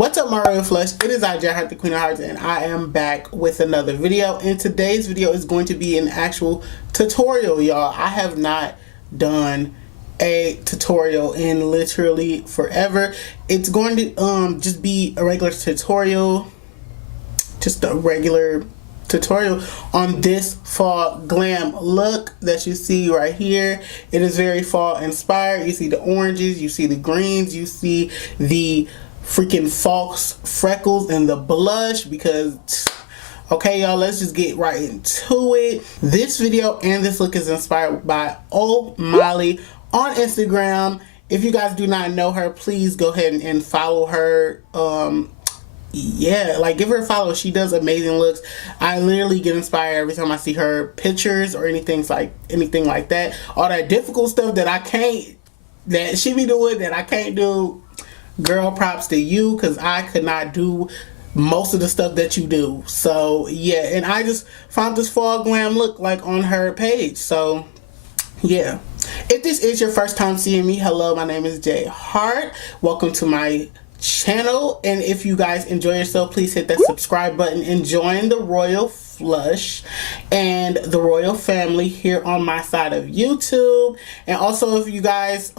What's up, my royal flush? It is I, Heart, the Queen of Hearts, and I am back with another video. And today's video is going to be an actual tutorial, y'all. I have not done a tutorial in literally forever. It's going to just be a regular tutorial, just a regular tutorial on this fall glam look that you see right here. It is very fall inspired. You see the oranges, you see the greens, you see the freaking false freckles and the blush, because okay, y'all, let's just get right into it. This video and this look is inspired by Molly on Instagram. If you guys do not know her, please go ahead and follow her. Yeah, like, give her a follow. She does amazing looks. I literally get inspired every time I see her pictures or anything like that. All that difficult stuff that she be doing that I can't do. Girl, props to you, because I could not do most of the stuff that you do. So yeah, and I just found this fall glam look like on her page. So yeah, if this is your first time seeing me, hello, my name is Heart. Welcome to my channel, and if you guys enjoy yourself, please hit that subscribe button and join the royal flush and the royal family here on my side of YouTube. And also, if you guys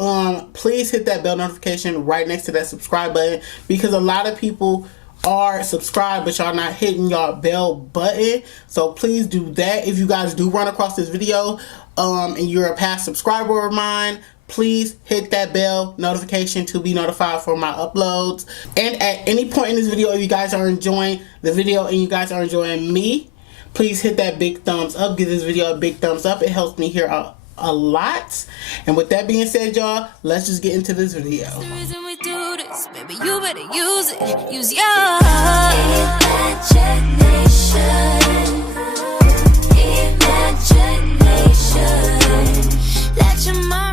please hit that bell notification right next to that subscribe button, because a lot of people are subscribed but y'all not hitting y'all bell button. So please do that. If you guys do run across this video and you're a past subscriber of mine, please hit that bell notification to be notified for my uploads. And at any point in this video, if you guys are enjoying the video and you guys are enjoying me, please hit that big thumbs up. Give this video a big thumbs up. It helps me here a lot. And with that being said, y'all, let's just get into this video. That's the reason we do this, baby. You better use it. Use your imagination.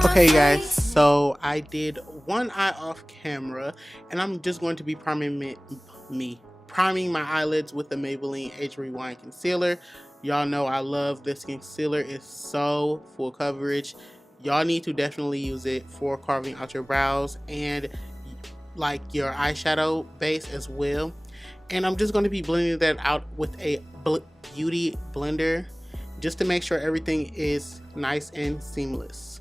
Okay, guys, so I did one eye off camera, and I'm just going to be priming my eyelids with the Maybelline Age Rewind concealer. Y'all know I love this concealer. It's so full coverage. Y'all need to definitely use it for carving out your brows and like your eyeshadow base as well. And I'm just going to be blending that out with a beauty blender just to make sure everything is nice and seamless.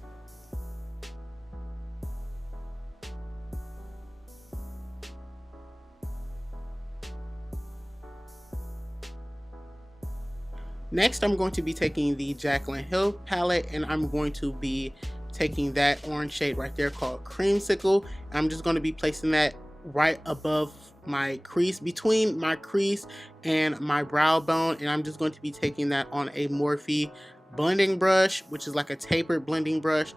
Next, I'm going to be taking the Jaclyn Hill palette, and I'm going to be taking that orange shade right there called Creamsicle. I'm just going to be placing that right above my crease, between my crease and my brow bone, and I'm just going to be taking that on a Morphe blending brush, which is like a tapered blending brush,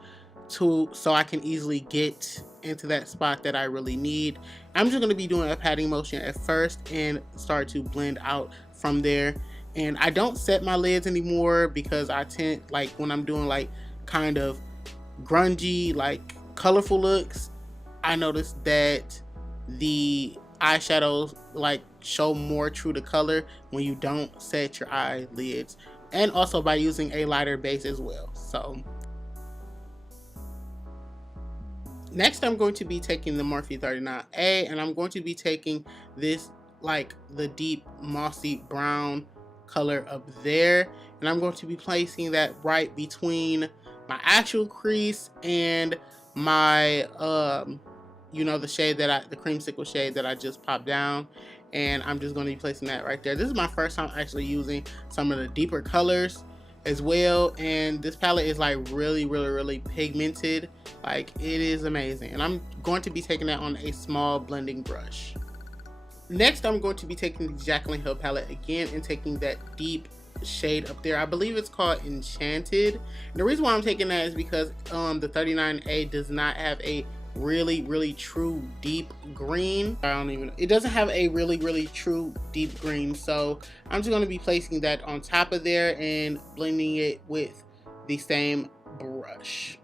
so I can easily get into that spot that I really need. I'm just going to be doing a patting motion at first and start to blend out from there. And I don't set my lids anymore, because I tend, like, when I'm doing like kind of grungy, like colorful looks, I noticed that the eyeshadows like show more true to color when you don't set your eyelids, and also by using a lighter base as well. So next, I'm going to be taking the Morphe 39A, and I'm going to be taking this, like, the deep mossy brown color up there, and I'm going to be placing that right between my actual crease and my you know, the shade that the Creamsicle shade that I just popped down, and I'm just going to be placing that right there. This is my first time actually using some of the deeper colors as well, and this palette is like really pigmented. Like, it is amazing, and I'm going to be taking that on a small blending brush. Next, I'm going to be taking the Jaclyn Hill palette again and taking that deep shade up there. I believe it's called Enchanted. And the reason why I'm taking that is because the 39A does not have a really true deep green. It doesn't have a really true deep green. So I'm just going to be placing that on top of there and blending it with the same brush.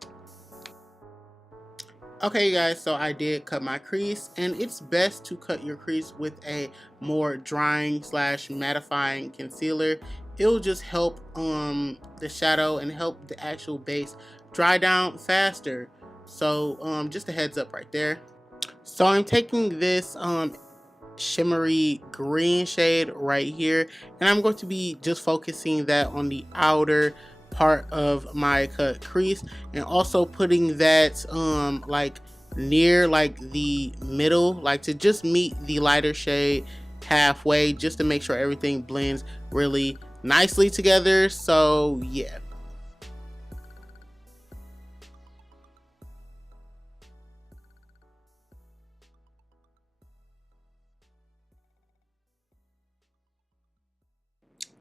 Okay, guys, so I did cut my crease, and it's best to cut your crease with a more drying / mattifying concealer. It'll just help the shadow and help the actual base dry down faster. So just a heads up right there. So I'm taking this shimmery green shade right here, and I'm going to be just focusing that on the outer part of my cut crease, and also putting that like near like the middle, like to just meet the lighter shade halfway, just to make sure everything blends really nicely together. So yeah.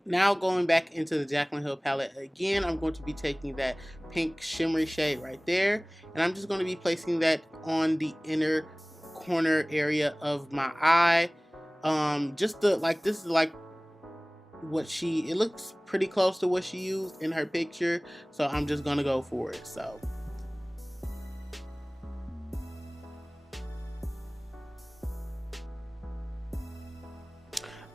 Now going back into the Jaclyn Hill palette again, I'm going to be taking that pink shimmery shade right there, and I'm just going to be placing that on the inner corner area of my eye. Just the, like, this is like what it looks pretty close to what she used in her picture, so I'm just gonna go for it. So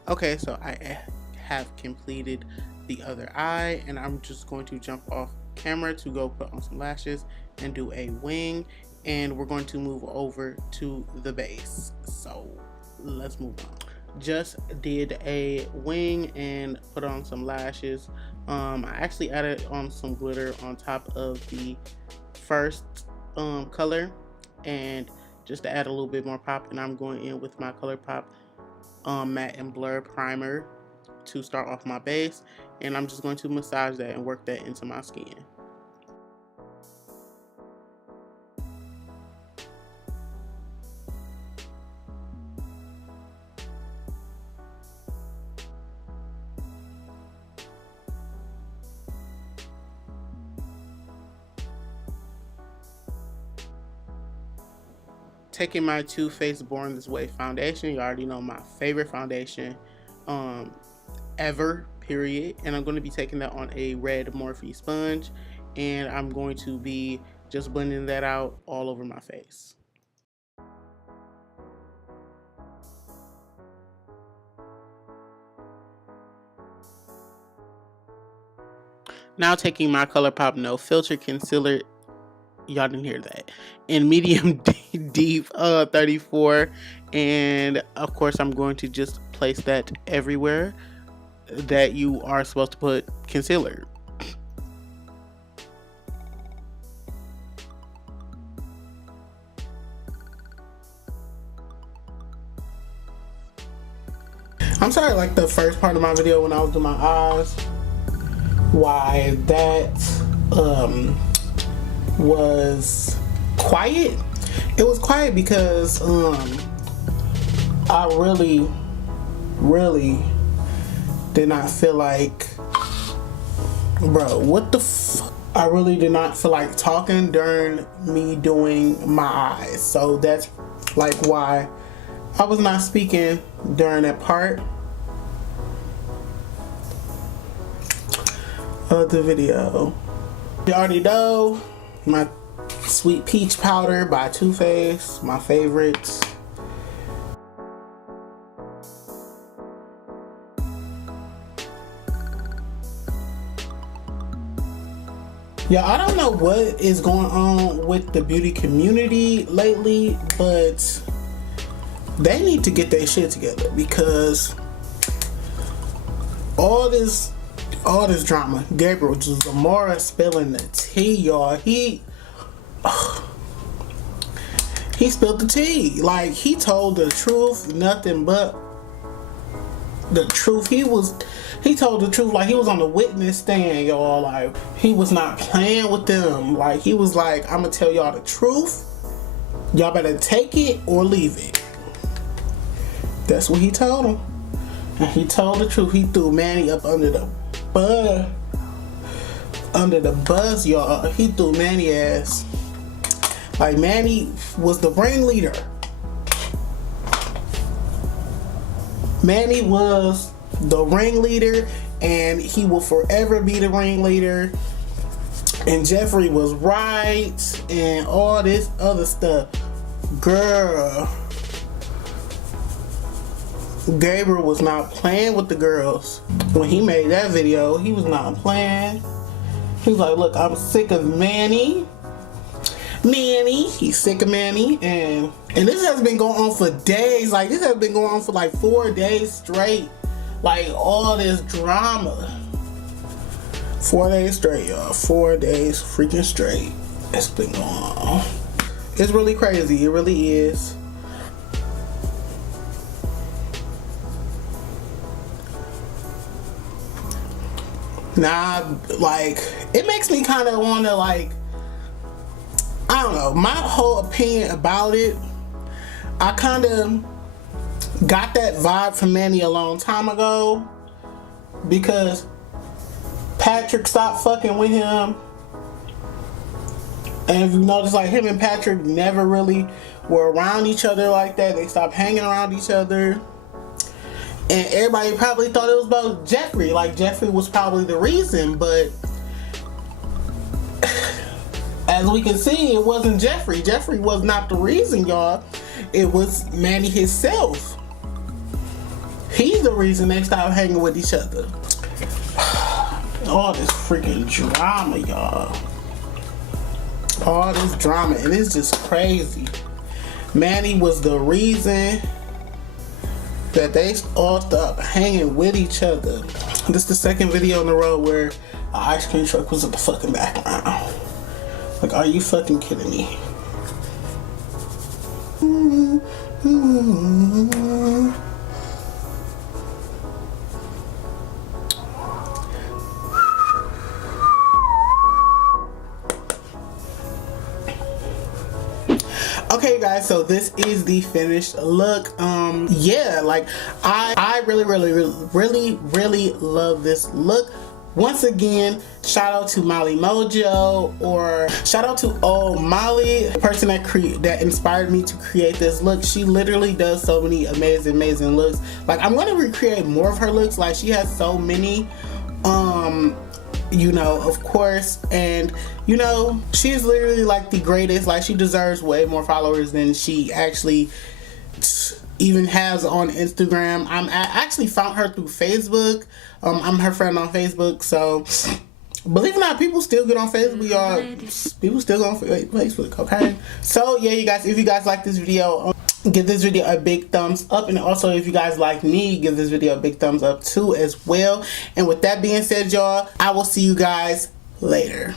okay, so I have completed the other eye, and I'm just going to jump off camera to go put on some lashes and do a wing, and we're going to move over to the base. So let's move on. Just did a wing and put on some lashes. I actually added on some glitter on top of the first color, and just to add a little bit more pop, and I'm going in with my ColourPop matte and blur primer to start off my base, and I'm just going to massage that and work that into my skin. Taking my Too Faced Born This Way foundation. You already know my favorite foundation ever, period. And I'm going to be taking that on a red Morphe sponge, and I'm going to be just blending that out all over my face. Now taking my ColourPop No Filter concealer, y'all didn't hear that, in medium deep 34, and of course I'm going to just place that everywhere that you are supposed to put concealer. I'm sorry, like the first part of my video when I was doing my eyes, why that was quiet. It was quiet because I really did not feel like, bro, what the fuck? I really did not feel like talking during me doing my eyes. So that's like why I was not speaking during that part of the video. You already know my Sweet Peach powder by Too Faced, my favorites. Yeah, I don't know what is going on with the beauty community lately, but they need to get their shit together, because all this drama. Gabriel Zamora spilling the tea, y'all. He spilled the tea. Like, he told the truth, nothing but the truth. He told the truth like he was on the witness stand, y'all. Like, he was not playing with them. Like, he was like, I'm gonna tell y'all the truth. Y'all better take it or leave it. That's what he told him. And he told the truth. He threw Manny up under the bus, y'all. He threw Manny ass. Like, Manny was the ringleader. Manny was the ringleader, and he will forever be the ringleader. And Jeffrey was right, and all this other stuff. Girl, Gabriel was not playing with the girls. When he made that video, he was not playing. He was like, look, I'm sick of Manny. Manny. He's sick of Manny, and this has been going on for days. Like, this has been going on for like 4 days straight. Like, all this drama. 4 days straight, y'all. 4 days freaking straight. It's been going on. It's really crazy. It really is. Nah, like, it makes me kind of want to, like, I don't know, my whole opinion about it, I kind of got that vibe from Manny a long time ago, because Patrick stopped fucking with him, and if you notice, like, him and Patrick never really were around each other like that. They stopped hanging around each other. And everybody probably thought it was about Jeffrey. Like, Jeffrey was probably the reason, but as we can see, it wasn't Jeffrey. Jeffrey was not the reason, y'all. It was Manny himself. He's the reason they stopped hanging with each other. All this freaking drama, y'all. All this drama, and it's just crazy. Manny was the reason that they all stopped hanging with each other. This is the second video in a row where an ice cream truck was in the fucking background. Like, are you fucking kidding me? Okay guys, so this is the finished look. Yeah, like I really love this look. Once again, shout out to Molly Mojo, or shout out to Molly, the person that inspired me to create this look. She literally does so many amazing looks. Like, I'm gonna recreate more of her looks. Like, she has so many, you know, of course, and you know, she's literally like the greatest. Like, she deserves way more followers than she actually even has on Instagram. I actually found her through Facebook. I'm her friend on Facebook, so believe it or not, people still get on Facebook, y'all. People still go on Facebook, okay? So yeah, you guys, if you guys like this video, give this video a big thumbs up, and also if you guys like me, give this video a big thumbs up too as well. And with that being said, y'all, I will see you guys later.